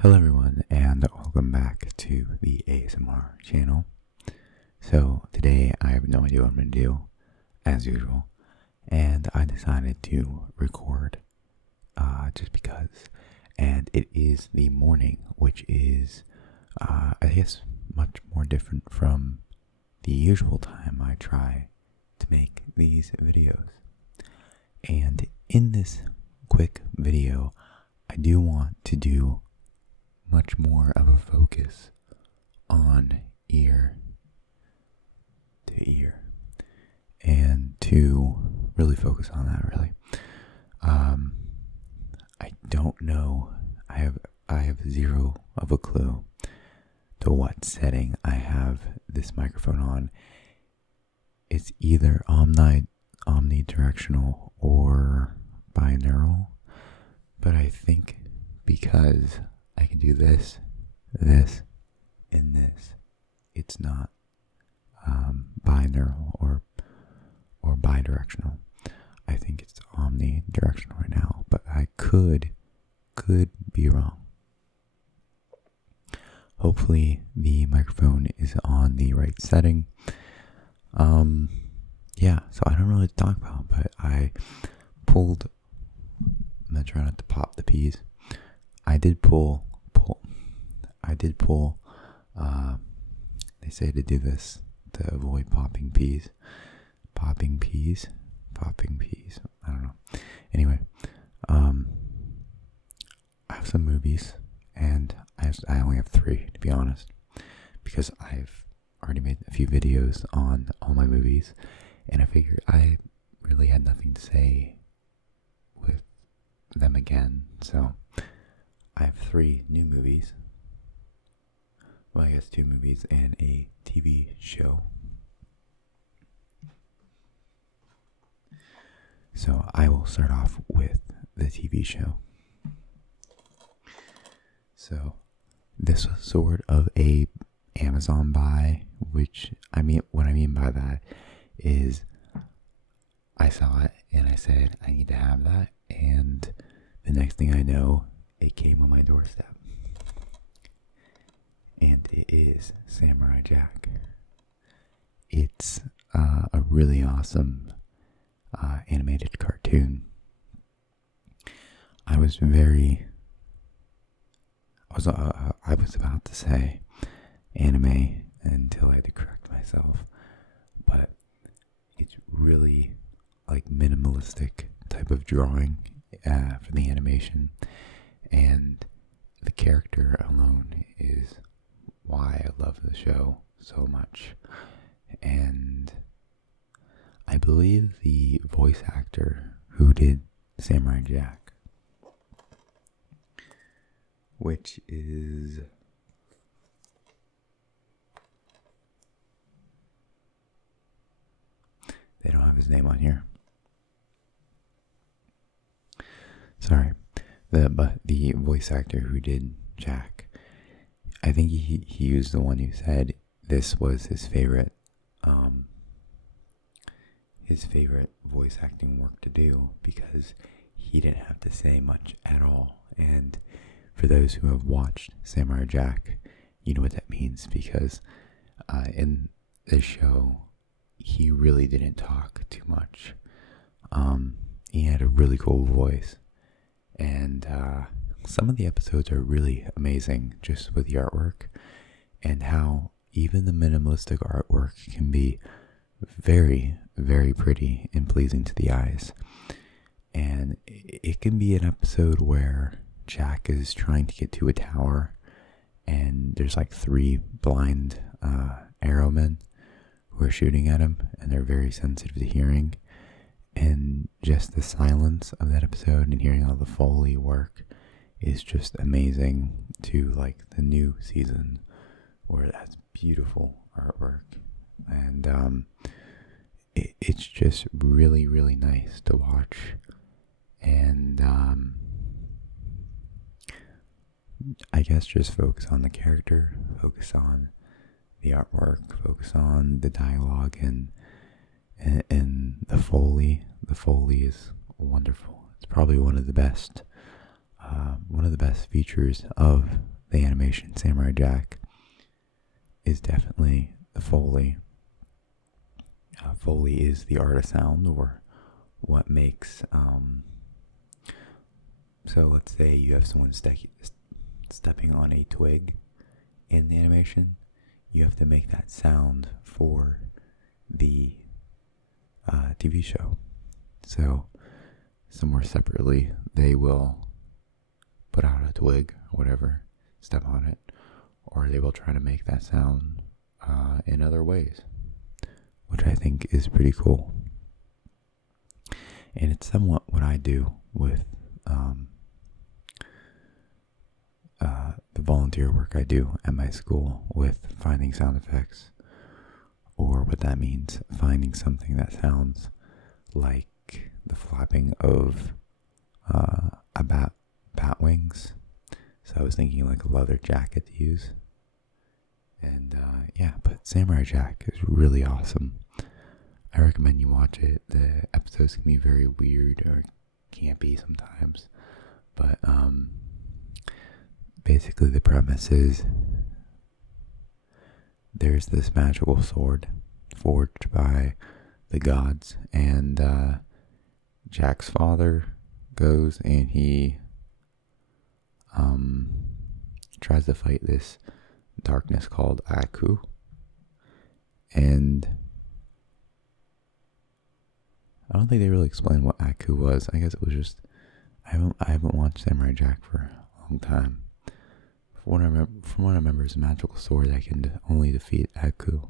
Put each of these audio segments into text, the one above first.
Hello everyone and welcome back to the ASMR channel. So today I have no idea what I'm going to do as usual, and I decided to record just because, and it is the morning, which is I guess much more different from the usual time I try to make these videos. And in this quick video I do want to do much more of a focus on ear to ear, and to really focus on that really. I don't know, I have zero of a clue to what setting I have this microphone on. It's either omnidirectional or binaural, but I think because I can do this, and this, it's not binaural or bidirectional. I think it's omnidirectional right now, but I could be wrong. Hopefully the microphone is on the right setting. Yeah, so I don't know what to talk about, but I'm gonna try not to pop the peas. I did pull, they say to do this to avoid popping peas, I don't know. Anyway, I have some movies, and I only have 3, to be honest, because I've already made a few videos on all my movies, and I figured I really had nothing to say with them again, so I have 3 new movies. Well, I guess 2 movies and a TV show. So I will start off with the TV show. So this was sort of a Amazon buy, which what I mean by that is I saw it and I said I need to have that, and the next thing I know, it came on my doorstep. And it is Samurai Jack. It's a really awesome animated cartoon. I was about to say anime until I had to correct myself, but it's really like minimalistic type of drawing for the animation, and the character alone is why I love the show so much. And I believe the voice actor who did Samurai Jack, which is they don't have his name on here. Sorry. But the voice actor who did Jack, I think he was the one who said this was his favorite voice acting work to do, because he didn't have to say much at all. And for those who have watched Samurai Jack, you know what that means, because in this show he really didn't talk too much. He had a really cool voice, and some of the episodes are really amazing just with the artwork, and how even the minimalistic artwork can be very, very pretty and pleasing to the eyes. And it can be an episode where Jack is trying to get to a tower, and there's like 3 blind arrowmen who are shooting at him, and they're very sensitive to hearing. And just the silence of that episode and hearing all the Foley work is just amazing, to like the new season where that's beautiful artwork. And it's just really, really nice to watch. And I guess just focus on the character, focus on the artwork, focus on the dialogue, and the Foley. The Foley is wonderful. It's probably one of the best One of the best features of the animation Samurai Jack is definitely the Foley. Foley is the art of sound, or what makes. So let's say you have someone stepping on a twig in the animation. You have to make that sound for the TV show. So somewhere separately, they will put out a twig or whatever, step on it, or they will try to make that sound in other ways, which I think is pretty cool. And it's somewhat what I do with the volunteer work I do at my school with finding sound effects, or what that means, finding something that sounds like the flapping of a bat wings. So I was thinking like a leather jacket to use. And but Samurai Jack is really awesome. I recommend you watch it. The episodes can be very weird or campy sometimes, but basically the premise is there's this magical sword forged by the gods, and Jack's father goes and he tries to fight this darkness called Aku, and I don't think they really explained what Aku was. I guess it was just I haven't watched Samurai Jack for a long time. From what I remember, it's a magical sword that can only defeat Aku,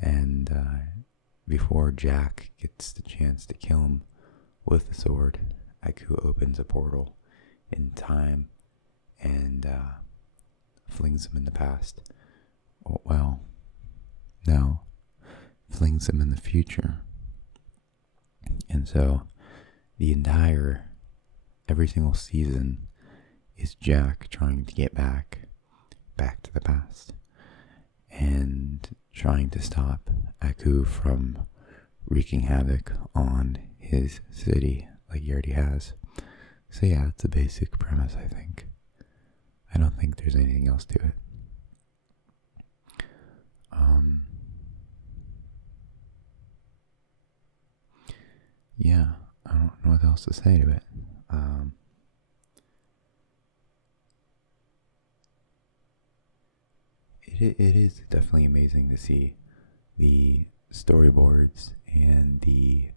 and before Jack gets the chance to kill him with the sword, Aku opens a portal in time and flings him in the past. Well, no, flings him in the future. And so every single season is Jack trying to get back to the past and trying to stop Aku from wreaking havoc on his city like he already has. So yeah, it's a basic premise, I think. I don't think there's anything else to it. I don't know what else to say to it. It is definitely amazing to see the storyboards and the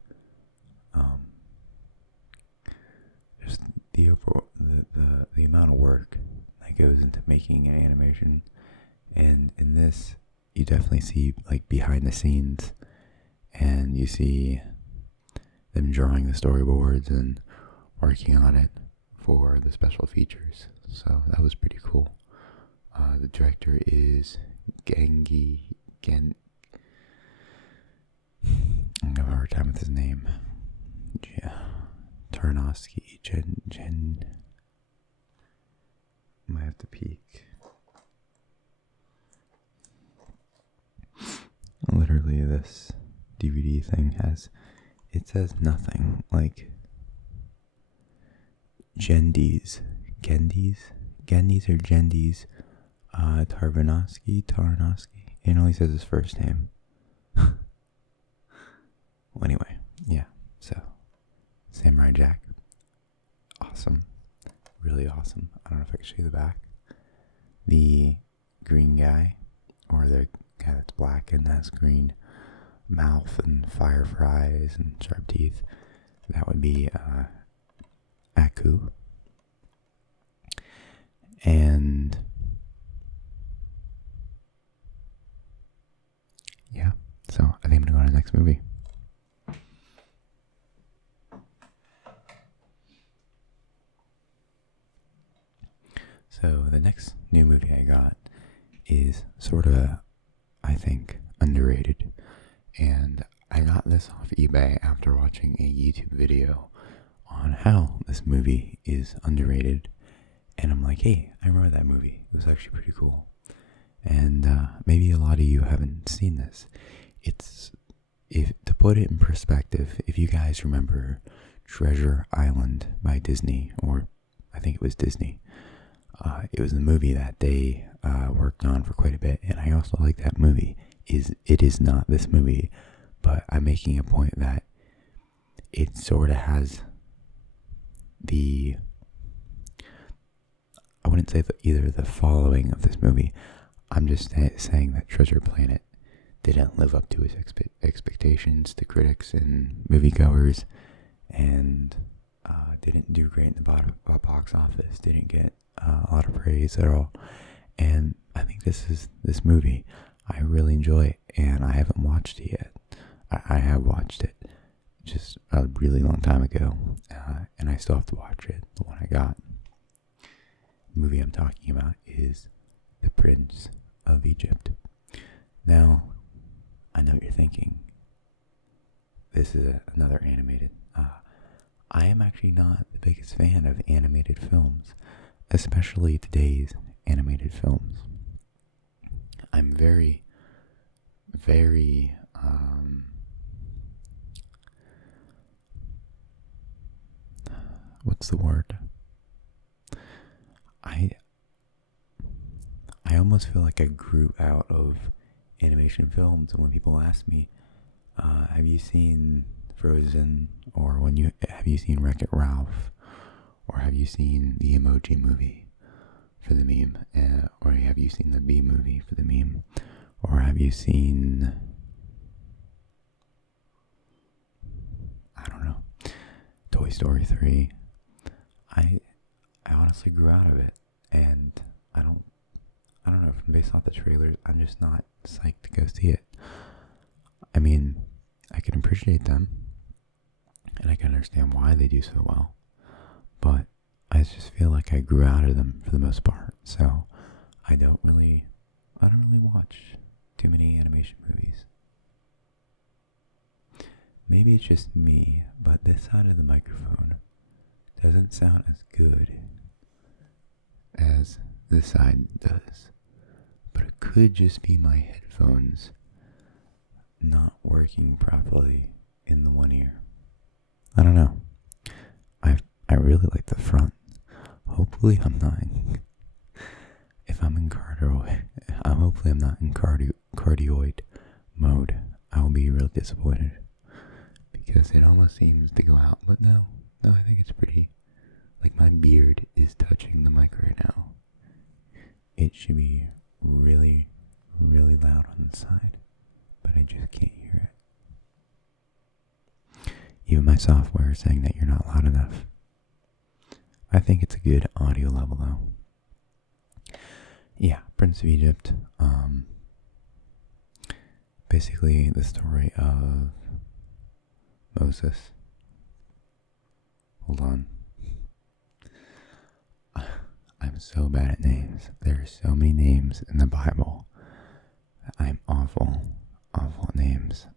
just the overall, the amount of work that goes into making an animation. And in this, you definitely see like behind the scenes, and you see them drawing the storyboards and working on it for the special features. So that was pretty cool. The director is I'm having a hard time with his name. Tarnowski. Might have to peek. Literally, this DVD thing says nothing. Like Gendies or Gendies. Tarnowski. It only says his first name. Well, anyway, yeah. So, Samurai Jack, awesome, really awesome. I don't know if I can show you the back. The green guy, or the guy that's black and has green mouth and fire eyes and sharp teeth, that would be Aku. And yeah, so I think I'm gonna go to the next movie. So the next new movie I got is sort of, I think, underrated. And I got this off eBay after watching a YouTube video on how this movie is underrated. And I'm like, hey, I remember that movie. It was actually pretty cool. And maybe a lot of you haven't seen this. To put it in perspective, if you guys remember Treasure Island by Disney, or I think it was Disney. It was a movie that they worked on for quite a bit, and I also like that movie. It is not this movie, but I'm making a point that it sort of has I wouldn't say either the following of this movie. I'm just saying that Treasure Planet didn't live up to its expectations to critics and moviegoers, and didn't do great in the box office, didn't get a lot of praise at all. And I think this movie, I really enjoy it, and I haven't watched it yet. I have watched it just a really long time ago, and I still have to watch it, the one I got. The movie I'm talking about is The Prince of Egypt. Now, I know what you're thinking. This is another animated. I am actually not the biggest fan of animated films, especially today's animated films. I'm very, very, what's the word? I almost feel like I grew out of animation films, and when people ask me, have you seen Frozen, or have you seen Wreck-It Ralph, or have you seen the Emoji Movie for the meme, or have you seen the Bee Movie for the meme, or have you seen, I don't know, Toy Story 3? I honestly grew out of it, and I don't know, based off the trailers, I'm just not psyched to go see it. I mean, I can appreciate them, and I can understand why they do so well, but I just feel like I grew out of them for the most part, so I don't really watch too many animation movies. Maybe it's just me, but this side of the microphone doesn't sound as good as this side does, but it could just be my headphones not working properly in the one ear. I don't know. I really like the front. Hopefully I'm not hopefully I'm not in cardioid mode. I will be real disappointed, because it almost seems to go out, but no, I think it's pretty, like my beard is touching the mic right now. It should be really, really loud on the side, but I just can't hear it. Even my software is saying that you're not loud enough. I think it's a good audio level though. Yeah, Prince of Egypt. Basically the story of Moses. Hold on. I'm so bad at names. There are so many names in the Bible. I'm awful at names.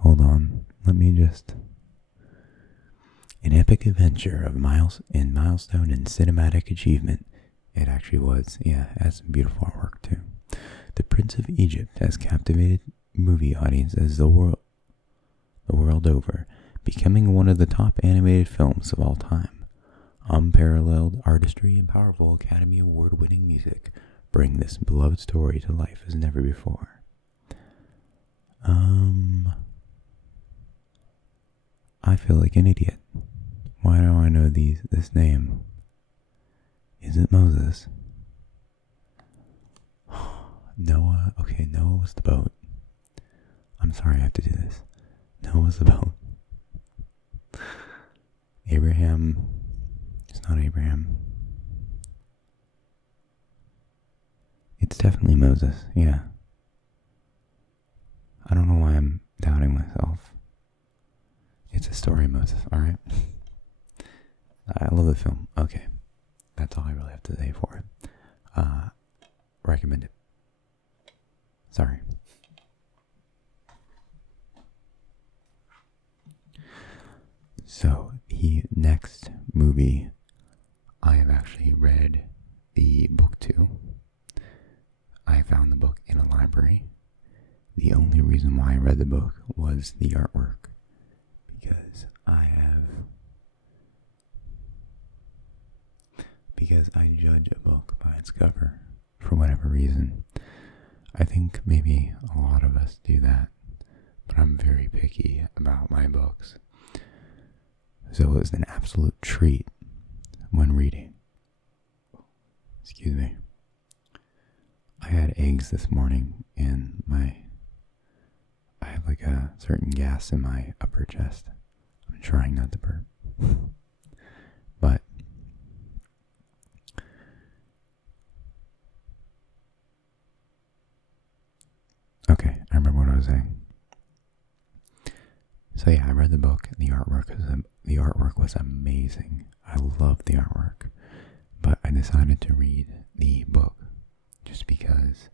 Hold on. Let me just... An epic adventure of milestone and cinematic achievement. It actually was. Yeah, it has some beautiful artwork too. The Prince of Egypt has captivated movie audiences the world over, becoming one of the top animated films of all time. Unparalleled artistry and powerful Academy Award-winning music bring this beloved story to life as never before. I feel like an idiot. Why do I know this name? Is it Moses? Noah? Okay, Noah was the boat. I'm sorry I have to do this. Noah was the boat. Abraham. It's not Abraham. It's definitely Moses, yeah. I don't know why I'm doubting myself. It's a story of Moses, alright? I love the film. Okay. That's all I really have to say for it. Recommend it. Sorry. So, the next movie I have actually read the book to. I found the book in a library. The only reason why I read the book was the artwork. because I judge a book by its cover for whatever reason. I think maybe a lot of us do that, but I'm very picky about my books. So it was an absolute treat when reading. Excuse me. I had eggs this morning and I have like a certain gas in my upper chest. I'm trying not to burp. But okay, I remember what I was saying. So yeah, I read the book. The artwork was amazing. I loved the artwork, but I decided to read the book just because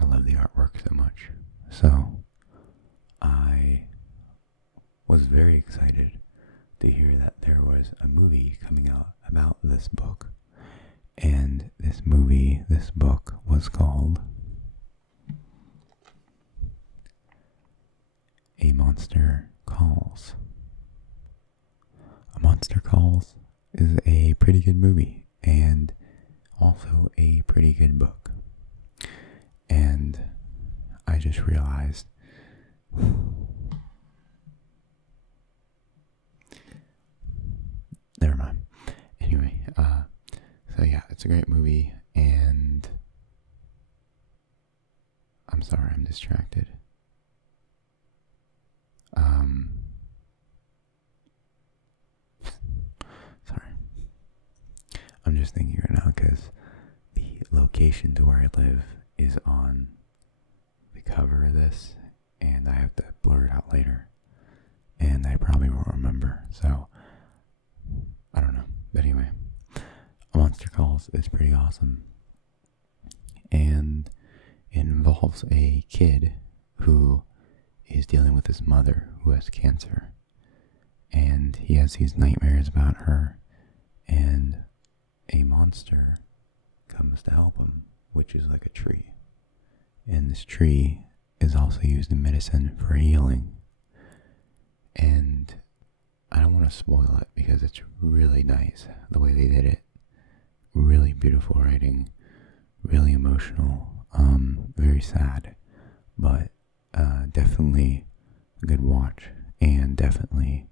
I love the artwork so much. So I was very excited to hear that there was a movie coming out about this book, and this book was called A Monster Calls. A Monster Calls is a pretty good movie and also a pretty good book. And I just realized never mind. Anyway, so yeah, it's a great movie, and I'm sorry, I'm distracted. Sorry. I'm just thinking right now because the location to where I live is on the cover of this, and I have to blur it out later, and I probably won't remember, so I don't know. But anyway, A Monster Calls is pretty awesome, and it involves a kid who is dealing with his mother who has cancer, and he has these nightmares about her, and a monster comes to help him, which is like a tree, and this tree is also used in medicine for healing. And I don't want to spoil it because it's really nice the way they did it. Really beautiful writing, really emotional, very sad, but definitely a good watch, and definitely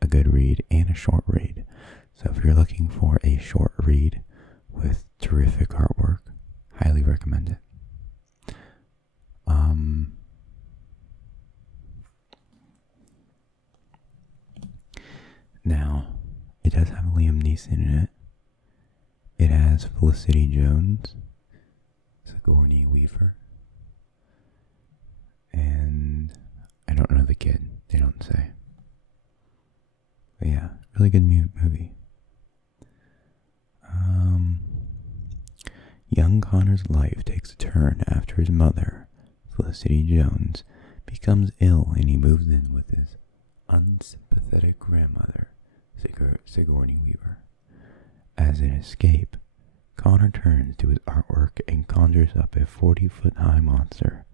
a good read and a short read. So if you're looking for a short read with terrific artwork, highly recommend it. Now, it does have Liam Neeson in it. It has Felicity Jones, Sigourney Weaver, and I don't know the kid. They don't say. But yeah, really good movie. Young Connor's life takes a turn after his mother, Felicity Jones, becomes ill, and he moves in with his unsympathetic grandmother, Sigourney Weaver. As an escape, Connor turns to his artwork and conjures up a 40-foot-high monster,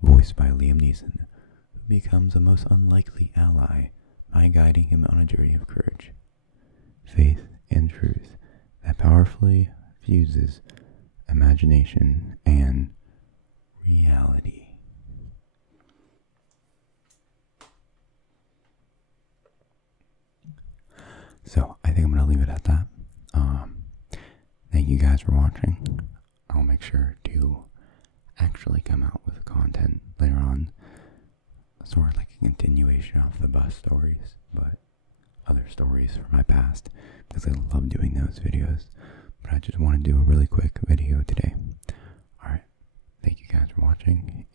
voiced by Liam Neeson, who becomes a most unlikely ally by guiding him on a journey of courage, faith, and truth that powerfully fuses imagination and reality. So I think I'm going to leave it at that. Thank you guys for watching. I'll make sure to actually come out with content later on, sort of like a continuation of the bus stories, but other stories from my past, because I love doing those videos. But I just want to do a really quick video today. Alright, thank you guys for watching,